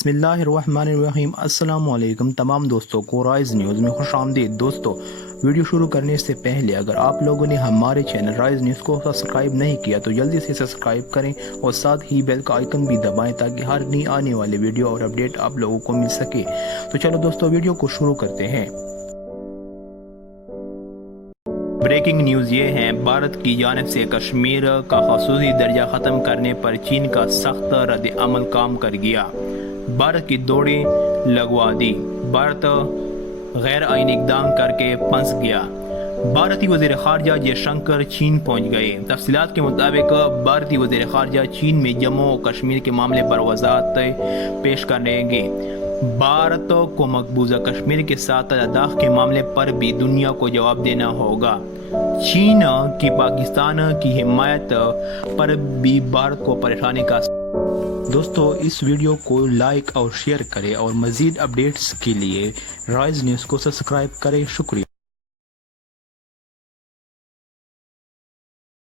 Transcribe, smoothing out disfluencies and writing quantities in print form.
बिस्मिल्लाहिर्रहमानिर्रहीम। अस्सलाम वालेकुम तमाम दोस्तों को राइज न्यूज़ में खुश आमदीद। दोस्तों, वीडियो शुरू करने से पहले अगर आप लोगों ने हमारे चैनल राइज न्यूज़ को सब्सक्राइब नहीं किया तो जल्दी से सब्सक्राइब करें और साथ ही बेल का आइकन भी दबाएं ताकि हर नई आने वाले वीडियो और अपडेट आप लोगों को मिल सके। तो चलो दोस्तों, वीडियो को शुरू करते हैं। ब्रेकिंग न्यूज़ ये है, भारत की जानिब से कश्मीर का खसूसी दर्जा ख़त्म करने पर चीन का सख्त रद्द अमल काम कर गया। भारत की दौड़ी लगवा दी। भारत गैर आईनी इक़दाम करके फंस गया। भारतीय वज़ीर ख़ारजा जयशंकर चीन पहुंच गए। तफसीलात के मुताबिक भारतीय वज़ीर ख़ारजा चीन में जम्मू और कश्मीर के मामले पर वज़ाहत पेश करेंगे। भारत को मकबूजा कश्मीर के साथ लद्दाख के मामले पर भी दुनिया को जवाब देना होगा। चीन की पाकिस्तान की हिमायत पर भी भारत को परेशानी का। दोस्तों, इस वीडियो को लाइक और शेयर करें और मज़ीद अपडेट्स के लिए राइज न्यूज़ को सब्सक्राइब करें। शुक्रिया।